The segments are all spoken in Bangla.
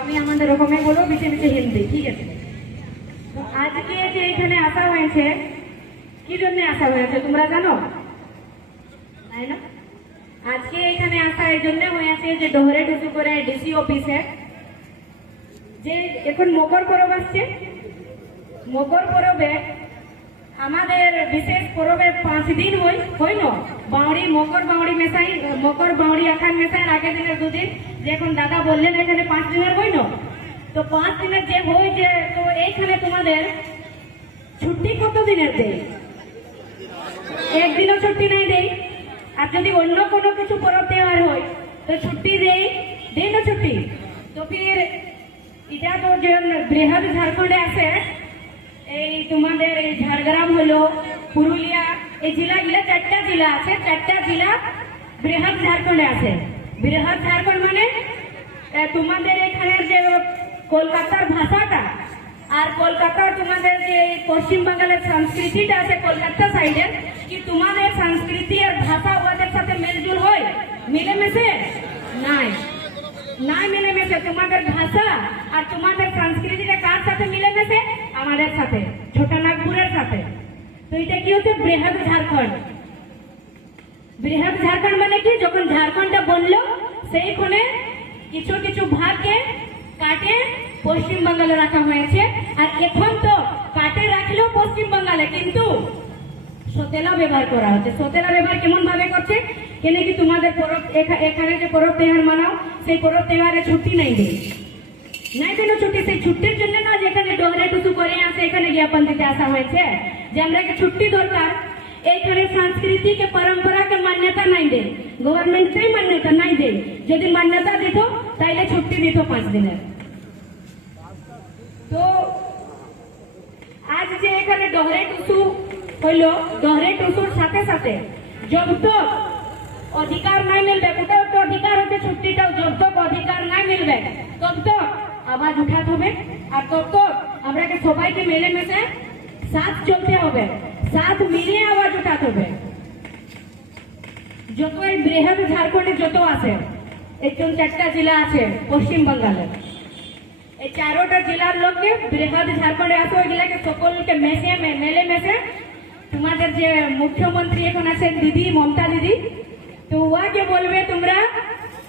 আমি আমাদের রকমে বলবো, বেছে বেছে হিন্দি, ঠিক আছে? তো আজকে যে এখানে আসা হয়েছে, কি জন্য আসা হয়েছে তোমরা জানো, তাই না? আজকে এখানে আসা এই জন্য হয়েছে যে ডোহরে টুসু করে ডিসি অফিসে যে এখন মকর পরব আসছে, মকর পরবে আমাদের বিশেষ পরবে 5 দিন হইল বাউড়ি, মকর বাউড়ি মেশাই, মকর বাউড়ি আখান মেশাই আগের দিনের 2 দিন, যে এখন দাদা বললেন এখানে 5 দিনের হইল। তো 5 দিনের যে হই, যে তো এইখানে তোমাদের ছুটি কত দিনের দেয়? একদিনও ছুটি নাই দেই। আর যদি অন্য কোনো কিছু পরব দেওয়ার হয় তো ছুটি দেই না ছুটি। তো ফির এটা তো যে বৃহৎ ঝাড়খণ্ডে আছে, এই তোমাদের এই ঝাড়গ্রাম হলো, পুরুলিয়া, এই জেলাগুলো 4টা জেলা আছে, 4টা জেলা বৃহৎ ঝাড়খণ্ডে আছে। বৃহৎ ঝাড়খণ্ড মানে তোমাদের এখানে যে কলকাতার ভাষাটা আর কলকাতার তোমাদের যে পশ্চিম বাংলার সংস্কৃতিটা আছে কলকাতা সাইডের, কি তোমাদের সংস্কৃতি আর ভাষা ওদের সাথে মেলজুল হয়? মিলেমিশে নাই, নাই মিলেমিশে। তোমাদের ভাষা আর তোমাদের সংস্কৃতিটা কার সাথে মিলেমিশে? আমাদের সাথে, ছোটনাগপুরের সাথে। তো এটা কি হচ্ছে বৃহৎ ঝাড়খণ্ড। বৃহৎ ঝাড়খণ্ড মানে কি, যখন ঝাড়খণ্ডটা বললো সেইখানে কিছু কিছু ভাগকে কাটে পশ্চিম বাংলায় রাখা হয়েছে। আর এখন তো কাটে রাখলেও পশ্চিম বাংলায়, কিন্তু সতেলা ব্যবহার করা হচ্ছে। সতেলা ব্যবহার কেমন ভাবে করছে, কেন কি তোমাদের পরব এখানে যে পরব তেহার মানাও, সেই পরব তেহারে ছুটি নাই দেয়, নাই কোনো ছুটি। সেই ছুটির জন্য না যেখানে ডোহরে টুসু করে আসে এখানে জ্ঞাপন দিতে আসা হয়েছে যে আমরা ছুটি দরকার। এইখানে সংস্কৃতি के परंपरा के मान्यता নাই দে, गवर्नमेंट मान्यता নাই দে। যদি মান্যতা দিত তাইলে ছুটি দিত 5 দিনের। তো আজ যে এখানে ডোহরে টুসু হইল, ডোহরে টুসুর সাথে সাথে जब तक অধিকার নাই মিলবে, কোথাও তো অধিকার হচ্ছে ছুটিটাও, जब तक অধিকার নাই মিলবে তব তক আওয়াজ উঠাতে হবে। আর তব তক আমরাকে সবাইকে মিলেমিশে সাথ চলতে হবে, সাথ মিলিয়ে আওয়াজ উঠাতে হবে। যত এই বৃহৎ ঝাড়খণ্ডে যত আছে, একদম 4টা জেলা আছে পশ্চিম বাংলার, এই 4টা জেলার লোককে বৃহৎ ঝাড়খণ্ডে আছে, ওইগুলাকে সকলকে মেলে মেশে তোমাদের যে মুখ্যমন্ত্রী এখন আছেন দিদি মমতা দিদি, তো ওয়াকে বলবে তোমরা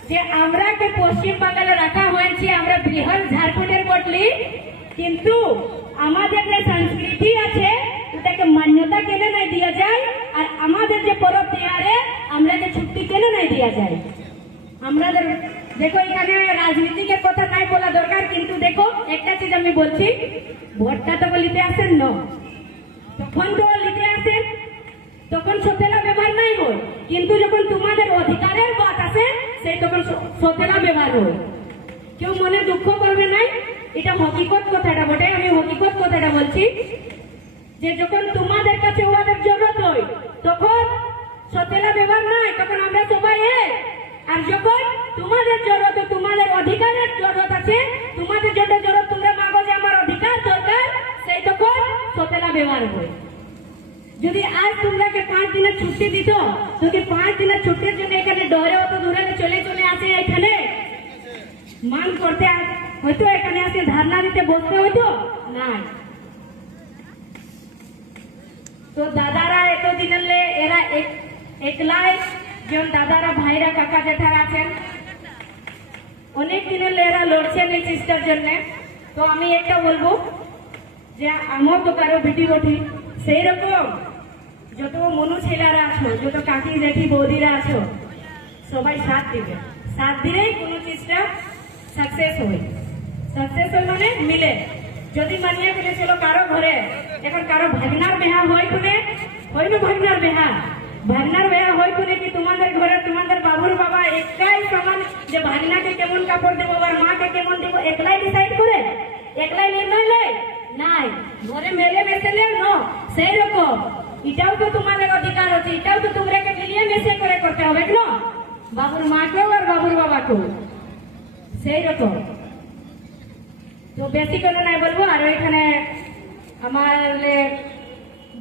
যে আমরাকে পশ্চিম বাংলায় রাখা হয়েছে, আমরা বৃহৎ ঝাড়খণ্ডের বটলি, কিন্তু আমাদের যে সংস্কৃতি আছে ওটাকে মান্যতা কেন নাই দিয়া যায়, আর আমাদের যে পরব তেহারে আমরা যে ছুটি কেন নাই দিয়া যায়। আমাদের দেখো এখানে রাজনীতিকের কথা নাই বলা দরকার, কিন্তু দেখো একটা চিজ আমি বলছি, ভোটটা তো লিতে আসেন না, তখন তো লিতে আসেন, তখন সতেলা ব্যবহার নাই হয়, কিন্তু যখন তোমাদের অধিকারের বাত আছে সেই তখন সতেলা ব্যবহার হয়। কেউ মনে দুঃখ করবে নাই, এটা হকিকত কথাটা বটে, আমি হকিকত কথাটা বলছি, যে যখন তোমাদের কাছে ওদের জরুরত হয় তখন সতেলা ব্যবহার নাই, তখন আমরা সবাই আর যখন তোমাদের জরুরত, তোমাদের অধিকারের জরুরত আছে, তোমাদের জন্য জরুরত, তোমরা মাগো যে আমার অধিকার দরকার, সেই তখন সতেলা ব্যবহার হয়। যদি আজ তোমরাকে 5 দিনের ছুটি দিত, যদি 5 দিনের ছুটির জন্য এখানে ডরে অত দূরে চলে আসে, এখানে মান করতে হয়তো, এখানে আসে ধারণা দিতে বসতে হয়তো না। তো দাদারা এতদিন এরা একলাই, যেমন দাদারা ভাইরা কাকা জেঠারা আছেন, অনেক দিনের এরা লড়ছেন এই চিজটার জন্য। তো আমি একটা বলবো যে আমার তো কারো ভিটি গঠি, সেই রকম যত মনু ছেলেরা আছো, যত কাকি জেঠি বৌদিরা আছো, সবাই সাথ দিবে, সাথ দিলেই কোনো চিজটা সাকসেস হয়। সাকসেস হয় মানে মিলে। যদি মানিয়ে ফেলে চলো কারো ঘরে এখন কারো ভাগনার বেহা হয় কোনে, হইল ভাগনার বেহা, ভাগনার বেহা হয় কোনে কি তোমাদের ঘরে তোমাদের বাবুর বাবা একলাই সমান যে ভাগনাকে কেমন কাপড় দেবো আর মাকে কেমন দেবো একলাই ডিসাইড করে, একলাই নির্ণয় নেয় নাই, ঘরে মেলে মেশে নো। সেই রকম এটাও তো তোমাদের অধিকার আছে, এটাও তো তোমরাকে মিলিয়ে মিশে করে করতে হবে না, বাবুর মাকেও আর বাবুর বাবাকেও। সেই রকম তো বেশি কোনো নাই বলবো। আর ওইখানে আমার